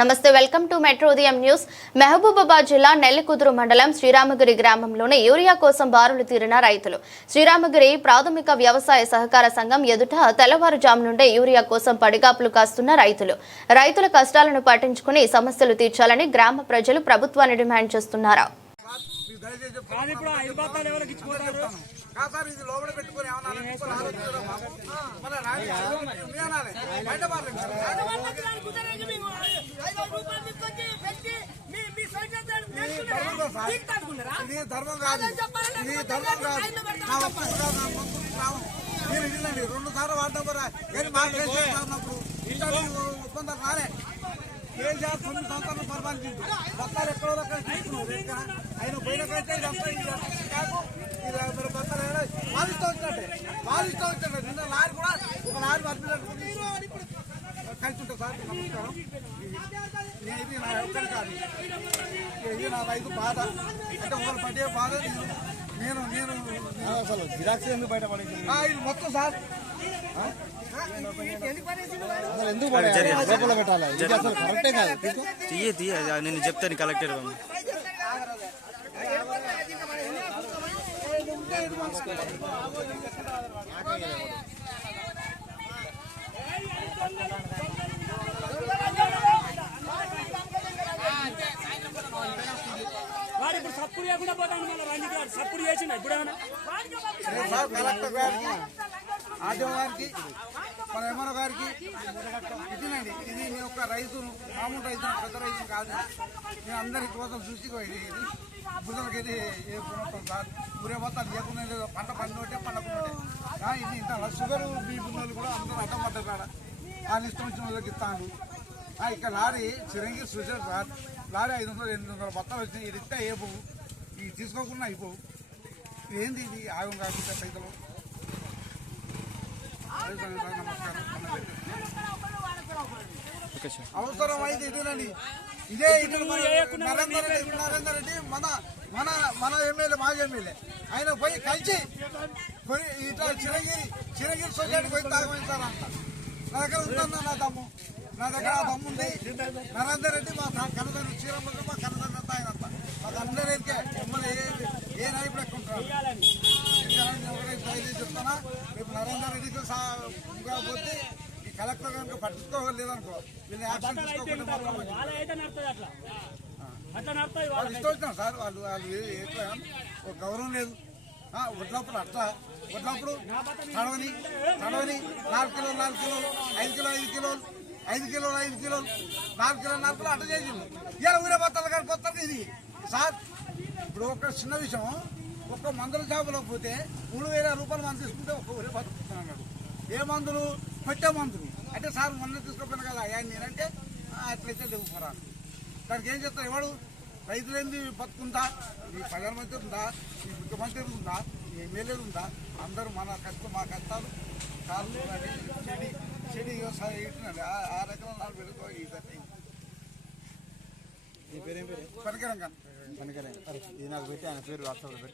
నమస్తే welcome to metro ఉదయం news. Mahabubabad జిల్లా నెల్లికుదురు మండలం శ్రీరామగిరి గ్రామంలోని యూరియా కోసం బారులు తీరిన రైతులు. శ్రీరామగిరి ప్రాథమిక వ్యవసాయ సహకార సంఘం ఎదుట తెల్లవారుజాము నుండే యూరియా కోసం పడిగాపులు కాస్తున్న రైతులు. రైతుల కష్టాలను పట్టించుకుని సమస్యలు తీర్చాలని గ్రామ ప్రజలు ప్రభుత్వాన్ని డిమాండ్ చేస్తున్నారు? పెట్టుకొని ధర్మం ఇది ధర్మం కాదు ఇది ధర్మం కాదు నా మీరు రెండు సార్లు వాడడం కూడా కానీ మాకు ఏం చేస్తున్నప్పుడు ఒప్పందం రాలే కేసీఆర్ తొమ్మిది సంవత్సరాలు పరిపాలించింది బత్తాలు ఎక్కడో అక్కడ తీసుకున్నారు ఇంకా ఆయన పోయిన కంటే మీరు బత్తాలు వాళ్ళు ఇష్టం వచ్చినట్టే వాళ్ళు ఇష్టం వచ్చినట్టే నిన్న లారీ కూడా ఒక లారీ కలిసి ఉంటుంది సార్ నమస్కారం ఇది నా ఒక్కరి కాదు ఇది నా రైతు బాధ అంటే ఒకరు పడే బాధ నేను నేను అసలు జిరాక్స్ ఎందుకు బయట పడేది ఇది మొత్తం సార్. అసలు ఎందుకు లోపల పెట్టాలి ఇది అసలు కరెక్టే కాదు తీయ తీయ నేను చెప్తాను కలెక్టర్ గారు ఇప్పుడు సప్పుడు చేయకుండా పోతాను మళ్ళీ రంజిత్ గారు. సప్పుడు చేసిన ఇప్పుడు కలెక్టర్ గారికి ఆర్డీఓ మన ఎంఆర్ఓ గారికి ఇదేనండి. ఇది నేను ఒక రైతును మామూలు రైతు పెద్ద రైతు కాదు. నేను అందరి కోసం చూసి ఇది ఇది. బుద్ధలకి ఇది ఏ ప్రభుత్వం కాదు. ఊరే మొత్తం లేకుండా లేదు. పంట పండినోటే పండకుంటే ఇది ఇంత షుగర్ బీపీ వాళ్ళు కూడా అందరూ అడ్డం పడ్డారు కాడ వాళ్ళు ఇష్టం వచ్చిన వాళ్ళకి ఇస్తాను. ఇక్కడ లారీ చిరంగి చూసారు సార్ లారీ ఐదు వందలు ఎనిమిది వందల బత్తాలు వచ్చినాయి. ఇది ఇస్తే ఏ పోవు ఈ తీసుకోకుండా అయిపోవు ఏంది ఇది? ఆగం కాకుండా సైతం అవసరం అయితే ఇదేనండి ఇదే ఇది నరేందర్ రెడ్డి నరేందర్ రెడ్డి మన మన మన ఎమ్మెల్యే మాజీ ఎమ్మెల్యే. ఆయన పోయి కలిసి పోయి ఇట్లా చిరంగిరి చిరంగిరి సొసైటీ పోయి తాగమంటారు అంట. నా దగ్గర ఉందన్న నా దమ్ము నా దగ్గర ఆ దమ్ము నరేందర్ రెడ్డి మా కన్నదండ్రి శ్రీరాములు మా కన్నదండ్రి మాకు అందరికీ ఎమ్మెల్యే ఏ నాయకుడు ఎక్కువ దయచేసి చెప్తానా రేపు నరేందర్ రెడ్డికి ఇంకా పోతే ఈ కలెక్టర్ కనుక పట్టించుకోలేదనుకో వీళ్ళు యాక్షన్ తీసుకోకుండా మాత్రం వాళ్ళ అయితే నడుతుంది అట్లా. అట్లా నడుతుంది వాళ్ళు ఇష్టం వచ్చినారు సార్ వాళ్ళు వాళ్ళు ఏ- ఎట్లా ఒక గౌరవం లేదు. వడ్లప్పుడు అట్లా. వడ్లప్పుడు తడవని తడవని నాలుగు కిలోలు నాలుగు కిలోలు ఐదు కిలో ఐదు కిలోలు ఐదు కిలోలు ఐదు కిలోలు నాలుగు కిలోలు నాలుగు కిలోలు అట్లా చేసిండు. ఇలా ఊరే కొత్త ఇది. సార్ ఇప్పుడు ఒక చిన్న విషయం. ఒక్క మందుల షాపులో పోతే మూడు వేల రూపాయలు మంది తీసుకుంటే ఒక్క ఊరే బతుకుతున్నాడు ఏ మందులు? పెట్టే మందులు. అంటే సార్ మొన్న తీసుకోపోయినా కదా ఆయన నేనంటే అట్లయితే లేవు మరా దానికి ఏం చెప్తారు ఎవడు రైతులేంది బతుకుందా? ఈ ప్రధానమంత్రి ఉందా? ఈ ముఖ్యమంత్రి ఉందా? ఈ ఎమ్మెల్యే ఉందా? అందరూ మన కష్టం మా కష్టాలు. కాళ్ళు చెడి చెడి వ్యవసాయం ఆ రకంగా నాలుగు పేరేం కానీ. పనికరే. ఇది నాకు పెట్టి ఆయన పేరు వాట్సాప్లో పెట్టి.